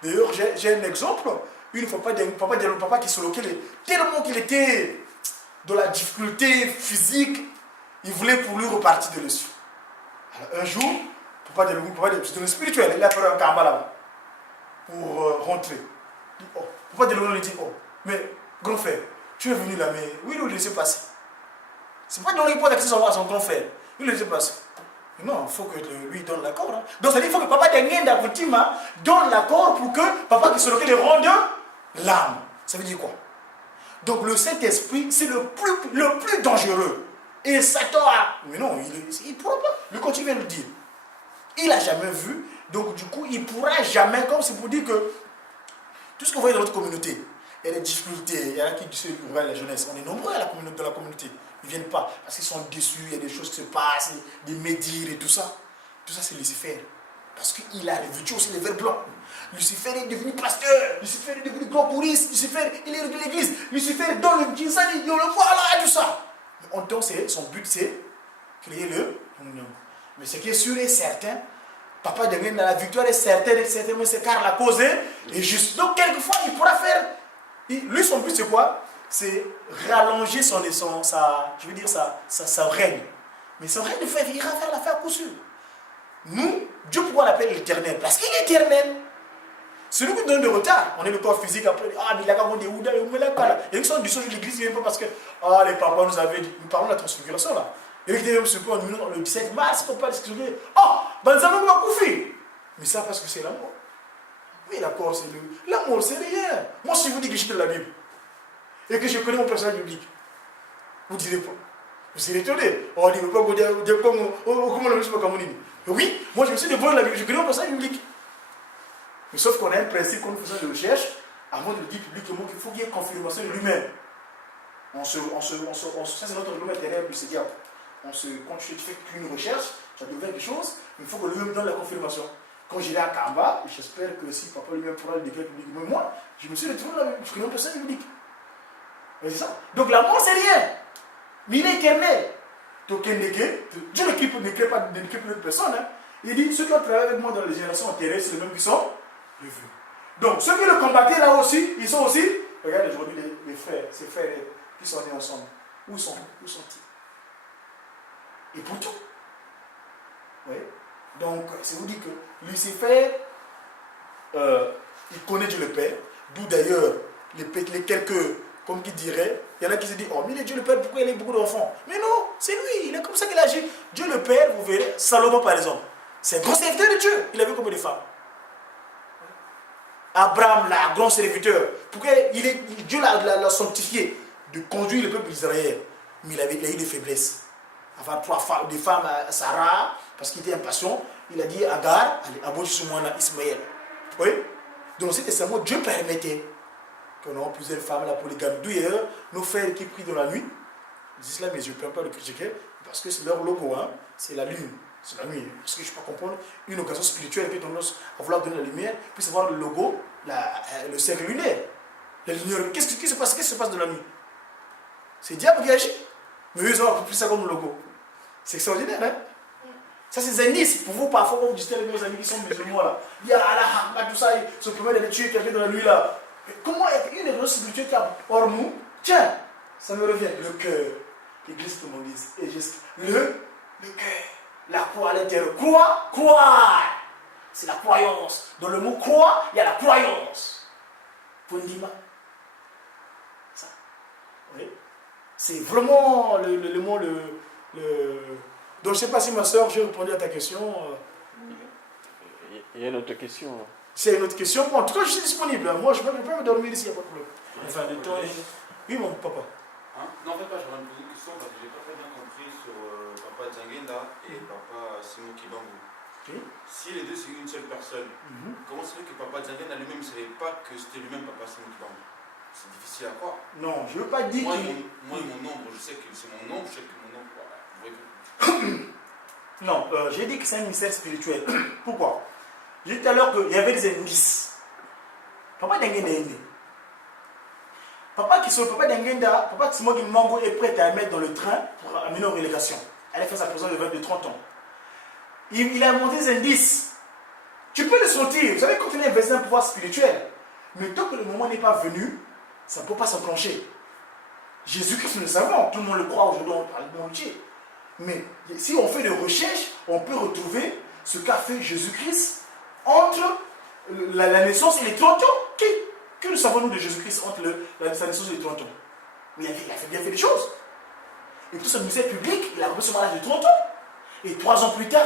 D'ailleurs, j'ai un exemple. Une fois, papa qui se loquait, tellement qu'il était dans la difficulté physique, il voulait pour lui repartir de dessus. Alors un jour, papa c'est le spirituel, il a fait un karma là-bas pour rentrer. Papa de lui dit, oh, mais grand frère, tu es venu là, mais oui, nous le laisser passer. C'est pas dans les points d'accès à son grand frère, il le laisser passer. Non, il faut que lui donne l'accord. Hein. Donc ça dit, il faut que papa donne l'accord pour que papa qui se loquait le rende l'âme. Ça veut dire quoi? Donc le Saint-Esprit, c'est le plus dangereux. Et Satan a... Mais non, il ne pourra pas. Le continue vient de le dire. Il n'a jamais vu. Donc du coup, il ne pourra jamais, comme c'est pour dire que tout ce que vous voyez dans notre communauté, il y a des difficultés, il y en a qui disent la jeunesse. On est nombreux dans la communauté. Ils ne viennent pas parce qu'ils sont déçus, il y a des choses qui se passent, des médires et tout ça. Tout ça, c'est Lucifer. Parce qu'il a revêtu aussi les verres blancs. Lucifer est devenu pasteur. Lucifer est devenu grand choriste. Lucifer, il est de l'église. Lucifer dans le Kinsani, on le voit là, tout ça. En temps, son but, c'est créer le. Mais ce qui est sûr et certain, Papa Dengue, la victoire est certaine, certainement c'est car la cause est juste. Donc quelquefois il pourra faire. Lui son but c'est quoi? C'est rallonger sa règne. Mais son règne il ira faire l'affaire à coup sûr. Nous, Dieu pourquoi l'appelle l'éternel? Parce qu'il est éternel. Celui qui donne de retard, on est le corps physique après, mais il a quand des oudas, il y a qui sont du sol de l'église, il pas parce que les papas nous avaient dit, nous parlons de la transfiguration là. Il y a même ce point le 17 mars, on parle de ce que je dis, Banzano va couper. Mais ça parce que c'est l'amour. Oui, d'accord, c'est l'amour, c'est rien. Moi, si je vous dis que je suis de la Bible et que je connais mon personnage biblique, vous ne direz pas. Vous serez étonné. On dit, comment le monsieur comme on dit. Oui, moi je me suis dévoilé de la Bible, je connais mon personnage biblique. Mais sauf qu'on a un principe quand nous faisons des recherches, avant de le dire publiquement qu'il faut qu'il y ait confirmation de lui-même. Ça c'est notre domaine intérieur du Seigneur. Quand tu fais une recherche, tu as découvert des choses, mais il faut que lui-même donne la confirmation. Quand j'irai à Kamba, j'espère que si papa lui-même pourra le déclarer publiquement, mais moi, je me suis retrouvé là, je connais un personnage biblique. C'est ça. Donc la mort, c'est rien. Mais il est éternel. Donc Dieu ne crée pas de personne. Hein. Il dit, ceux qui ont travaillé avec moi dans les générations antérieures, c'est les mêmes qui sont revenus. Donc ceux qui le combattaient là aussi, ils sont aussi. Regardez aujourd'hui les frères, ces frères qui sont nés ensemble. Où sont-ils? Et pour tout. Oui. Donc, c'est vous dire que Lucifer, il connaît Dieu le Père, d'où d'ailleurs les quelques, comme qui dirait, il y en a qui se disent, oh, mais il est Dieu le Père, pourquoi il a beaucoup d'enfants? Mais non, c'est lui, il est comme ça qu'il agit. Dieu le Père, vous verrez, Salomon par exemple, c'est un grand serviteur de Dieu, il avait combien de femmes? Abraham, là, grand serviteur, pourquoi Dieu l'a sanctifié de conduire le peuple d'Israël, mais il a eu des faiblesses. Avoir des femmes, Sarah, parce qu'il était impatient, il a dit à Agar, allez, abouche sur moi Ismaël. Oui? Donc, cet testament, Dieu permettait qu'on ait plusieurs femmes, la polygamie. D'où d'ailleurs, nos frères qui prient dans la nuit, ils disent là, mais je ne peux pas le critiquer, parce que c'est leur logo, hein, c'est la lune. C'est la nuit. Parce que je ne peux pas comprendre une occasion spirituelle qui tendance à vouloir donner la lumière, puis avoir le logo, le cercle lunaire. La lumière. Qu'est-ce qui se passe de la nuit? C'est le diable qui agit. Mais eux, ils ont pris ça comme logo. C'est extraordinaire, hein? Ça, c'est zénis. Pour vous, parfois, quand vous dites avec vos amis qui sont musulmans, là, il y a Allah, tout ça, ils se permettent d'aller tuer quelqu'un dans la nuit, là. Mais comment est une église spirituelle qui a hors nous? Tiens, ça me revient. Le cœur. L'église, tout le monde dit. Et juste, le cœur. La croix à l'intérieur. Croire. C'est la croyance. Dans le mot croix, il y a la croyance. Pondima. Ça. Oui. C'est vraiment le mot, Donc, je ne sais pas si ma soeur, j'ai répondu à ta question. Il y a une autre question. C'est une autre question. Bon, en tout cas, je suis disponible. Moi, je peux me dormir ici, il n'y a pas de problème. Enfin, de temps. Oui, mon papa. Hein? Non, en fait, je vais me poser une question parce que je n'ai pas très bien compris sur papa Djangenda et papa Simon Kibangu. Okay. Si les deux, c'est une seule personne, comment c'est fait que papa Djangenda lui-même ne savait pas que c'était lui-même papa Simon Kibangu? C'est difficile à croire. Non, je ne veux pas dire moi, mon nombre, je sais que c'est mon nombre, je sais que mon nombre, voilà. Non, j'ai dit que c'est un mystère spirituel. Pourquoi? J'ai dit tout à l'heure qu'il y avait des indices. Papa Djangenda est né. Papa Djangenda, papa Simon Kibangu est prêt à mettre dans le train pour amener en relégation. Elle a fait sa présence de 30 ans. Il a monté des indices. Tu peux le sentir. Vous savez, quand on est investi dans un pouvoir spirituel, mais tant que le moment n'est pas venu, ça ne peut pas s'enclencher. Jésus-Christ, nous le savons, tout le monde le croit aujourd'hui dans le monde entier. Mais si on fait des recherches, on peut retrouver ce qu'a fait Jésus-Christ entre la naissance et les 30 ans. Que nous savons-nous de Jésus-Christ entre sa naissance et les 30 ans? Mais il a bien fait des choses. Et tout ce musée public, il a commencé son mariage de 30 ans. Et 3 ans plus tard,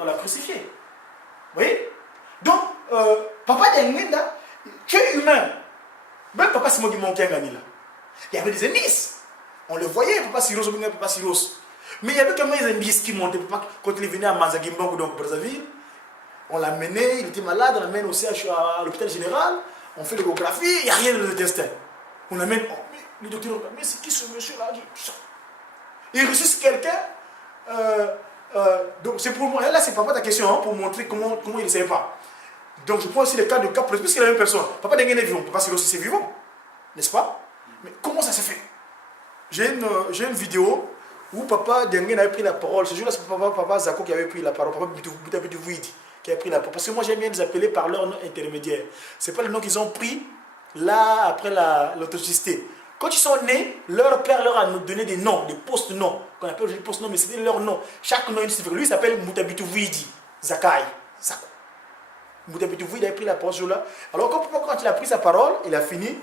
on l'a crucifié. Vous voyez? Donc, papa Djangenda, tu es humain. Même papa Simon qui manquait un gagné là. Il y avait des indices. On le voyait, papa Siros, papa Siros. Mais il y avait quand même des indices qui montaient. Papa, quand il est venu à Manzagimbangu, donc Brazzaville, on l'a mené, il était malade, on l'amène aussi à l'hôpital général, on fait l'échographie, il n'y a rien de l'intestin. On l'amène, le docteur, mais c'est qui ce monsieur-là? Il ressuscite quelqu'un. Donc c'est pour moi, là c'est pas ta question, hein, pour montrer comment il ne savait pas. Donc je prends aussi le cas de Cap, puisque c'est la même personne. Papa Djangenda est vivant, papa Silos c'est vivant, n'est-ce pas? Mais comment ça s'est fait? J'ai une vidéo où papa Djangenda avait pris la parole. Ce jour-là, c'est papa Zako qui avait pris la parole, papa Butavouidi, qui a pris la porte. Parce que moi, j'aime bien les appeler par leur nom intermédiaire. Ce n'est pas le nom qu'ils ont pris là, après l'authenticité. Quand ils sont nés, leur père leur a donné des noms, des post-noms, qu'on appelle aujourd'hui post-noms, mais c'était leur nom. Chaque nom, lui, il s'appelle Moutabitou Vidi, Zakai, Sako. Moutabitou Vidi a pris la parole là. Alors, quand il a pris sa parole, il a fini,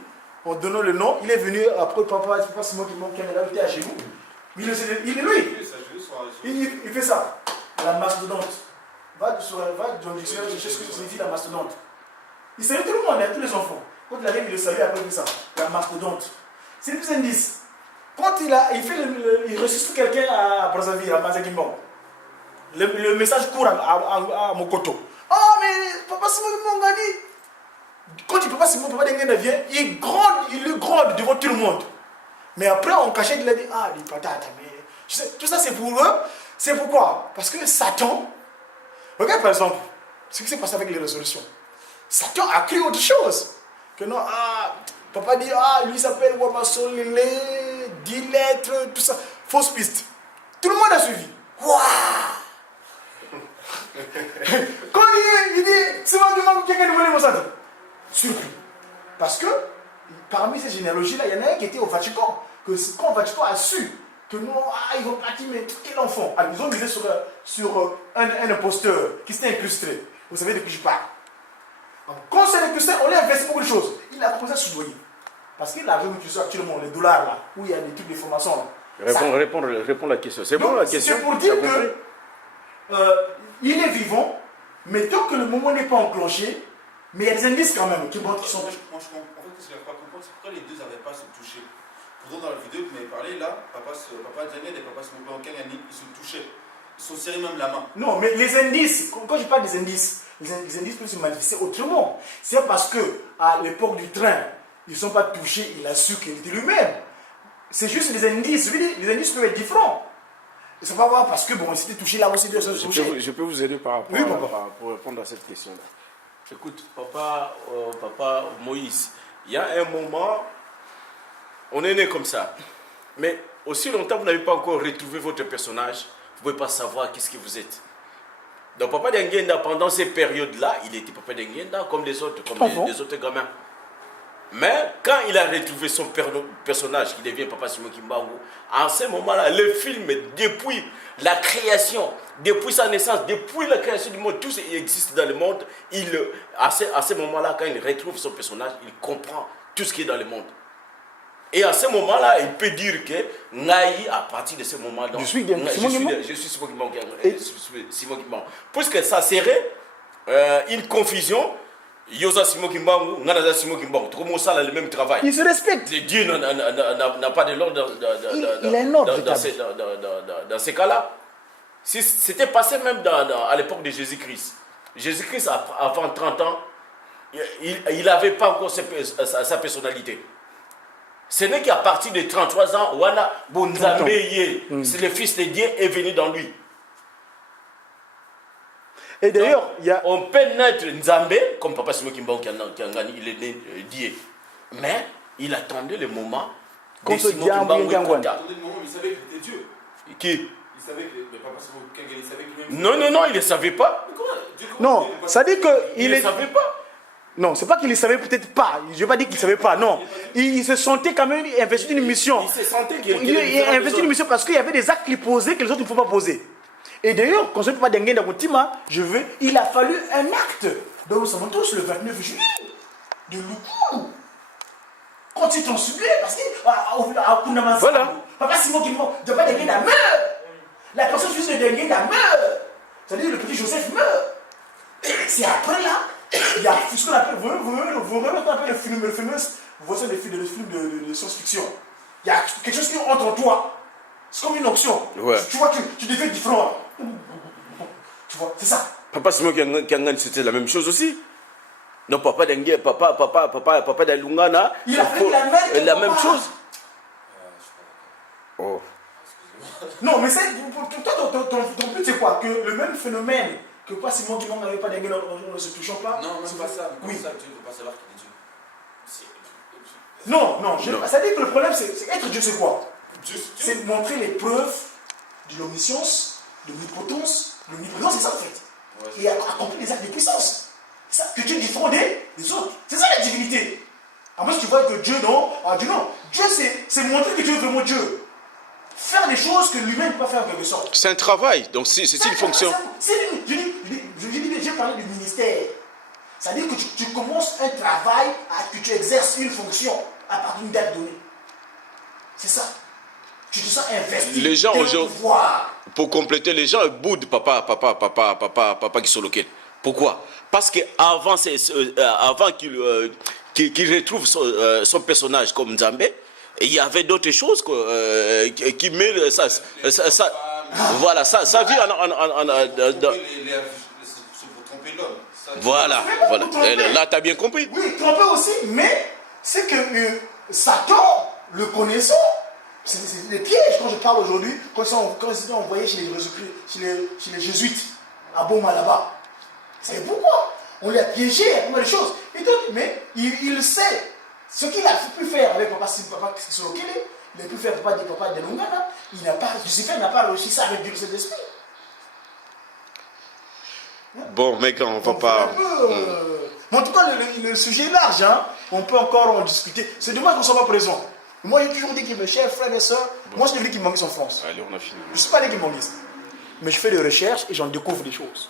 en donnant le nom, il est venu, après, papa c'est moi qui manque, il a été à genoux. Il est lui. Il fait ça. La mastodonte. Va dans le dictionnaire, chercher ce que signifie la mastodonte. Il salue tout le monde, tous les enfants. Quand il arrive, il le salue après ça. La mastodonte. C'est le plus indice. Quand il ressuscite quelqu'un à Brazzaville, à Mazagimbo, le message court à Mokoto. Oh, mais Papa Simon Mongani. Quand Papa Simon, Papa Dengena vient, il gronde devant tout le monde. Mais après, on cachait, il a dit, ah, les patates, mais... Tu sais, tout ça, c'est pour eux. C'est pourquoi? Parce que Satan, regarde par exemple, ce qui s'est passé avec les résolutions. Satan a cru autre chose. Que non, papa dit, lui s'appelle Wamason Lele, 10 lettres, tout ça. Fausse piste. Tout le monde a suivi. Waouh! Quand il dit, c'est moi qui manque quelqu'un de voler mon Satan. Surpris. Parce que, parmi ces généalogies-là, il y en a un qui était au Vatican. Que quand le Vatican a su que non, ils vont partir, mais quel enfant? Alors, ils ont misé sur un imposteur qui s'était incrusté. Vous savez de qui je parle. Quand c'est incrusté, on lui a investi beaucoup de choses. Il a commencé à soudoyer. Parce qu'il a vu actuellement les dollars là, où il y a des trucs de formation là. Réponds à la question. C'est bon la question. C'est pour dire que il est vivant, mais tant que le moment n'est pas enclenché, mais il y a des indices quand même qui montrent qu'ils sont. Moi, je comprends. En fait, ce que je n'arrive pas à comprendre, c'est pourquoi les deux n'arrivaient pas à se toucher. Pourtant, dans la vidéo que vous m'avez parlé, là, papa Djangend et papa Simokangani, ils se touchaient. Ils se serraient même la main. Non, mais les indices, quand je parle des indices, les indices peuvent se manifester autrement. C'est parce que à l'époque du train, ils ne sont pas touchés, il a su qu'il était lui-même. C'est juste les indices. Je veux dire, les indices peuvent être différents. Et ça va voir parce que bon, il s'était touché là aussi, deux choses touchées. Je peux vous aider par rapport pour répondre à cette question-là. Écoute, papa Moïse, il y a un moment, on est né comme ça. Mais aussi longtemps vous n'avez pas encore retrouvé votre personnage, vous ne pouvez pas savoir qu'est-ce que vous êtes. Donc Papa Dengenda, pendant ces périodes-là, il était Papa Dengenda comme les autres, les autres gamins. Mais quand il a retrouvé son personnage qui devient Papa Simon Kimbangu, en ce moment-là, le film, depuis la création, depuis sa naissance, depuis la création du monde, tout ce qui existe dans le monde, à ce moment-là, quand il retrouve son personnage, il comprend tout ce qui est dans le monde. Et à ce moment-là, il peut dire que Naï, à partir de ce moment-là, je suis Simon Kimbangu. Puisque ça serait une confusion. Yosa Simon Kimbangu, Nanaza Simon Kimbangu, tout le monde a le même travail. Il se respecte. Dieu n'a pas de l'ordre il a un ordre dans ces cas-là. C'était passé même à l'époque de Jésus-Christ. Jésus-Christ, avant 30 ans, il n'avait pas encore sa personnalité. Ce n'est qu'à partir de 33 ans, Wana Bonzambe, c'est le Fils de Dieu, est venu dans lui. Et d'ailleurs, on peut naître Nzambe, comme Papa Simon Kimbangu il est né Dieu. Mais il attendait le moment de Simon Kimbangu. Il attendait le moment où il savait qu'il était Dieu. Qui? Il savais que Papa Simon Kimbangu, il savait que Non, il ne le savait pas. Non, ça dit qu'il ne savait pas. Non, c'est pas qu'il ne savait peut-être pas. Je ne vais pas dire qu'il ne savait pas, non. Il se sentait quand même investi d'une mission. Il se sentait qu'il est investi d'une mission parce qu'il y avait des actes qu'il posait que les autres ne pouvaient pas poser. Et d'ailleurs, quand je ne peux pas dengue dans mon team, il a fallu un acte. Donc nous savons tous le 29 juillet de Loukou. Quand ils t'ont suivi, parce que voilà. Papa Simon qui ne pas dengue meurt. La personne juste de dengue meurt. C'est-à-dire le petit Joseph meurt. C'est après là, il y a ce qu'on appelle, vous remettez le film de science-fiction. Il y a quelque chose qui entre en toi. C'est comme une option. Ouais. Tu vois, tu deviens différent. Tu vois, c'est ça. Papa Simon Kimbangu, c'était la même chose aussi. Non, Papa Dengue, Papa Dalungana, il a fait la même chose. Oh. Non, mais c'est ton but, c'est quoi? Que le même phénomène que pas Simon Kimbangu n'avait pas dengue en ne se touchant pas. Non, c'est pas ça. Oui. Ça, Dieu ne peut pas savoir qu'il est Dieu. Non, ça dit que le problème, c'est être Dieu, c'est quoi? C'est de montrer les preuves de l'omniscience, de l'omnipotence. L'omniprésence, c'est ça en fait. et accomplir des actes de puissance. Ça, que tu es différent des autres. C'est ça la divinité. À moins que tu vois que Dieu, non. Dieu, non. Dieu, c'est montrer que tu es vraiment Dieu. Faire des choses que lui-même ne peut pas faire en quelque sorte. C'est un travail, donc c'est une fonction. J'ai parlé du ministère. C'est-à-dire que tu commences un travail, que tu exerces une fonction à partir d'une date donnée. C'est ça. Tu te sens investi. Les gens aujourd'hui, pour compléter, les gens boudent papa qui sont locaux. Pourquoi? Parce qu'avant qu'il retrouve son personnage comme Nzambe, il y avait d'autres choses qui mêlent ça. Voilà, ça vit Voilà. Là, tu as bien compris. Oui, tromper aussi, mais c'est que Satan, le connaissant, c'est des pièges quand je parle aujourd'hui, quand ils étaient envoyés chez les jésuites, à Boma là-bas. Vous savez pourquoi? On lui a piégé, il y a pas mal de choses. Mais il sait ce qu'il a pu faire avec papa Kisolokele, il a pu faire papa de Lungana. Lucifer n'a pas réussi ça avec Dieu de l'esprit. Bon, mec, on va pas. En tout cas, le sujet est large, hein. On peut encore en discuter. C'est dommage qu'on ne soit pas présent. Moi, j'ai toujours dit que mes chers frères et sœurs, moi, je dis qu'ils m'enguisent en France. Allez, on a fini. Je ne suis pas né qu'ils m'enguisent. Mais je fais des recherches et j'en découvre des choses.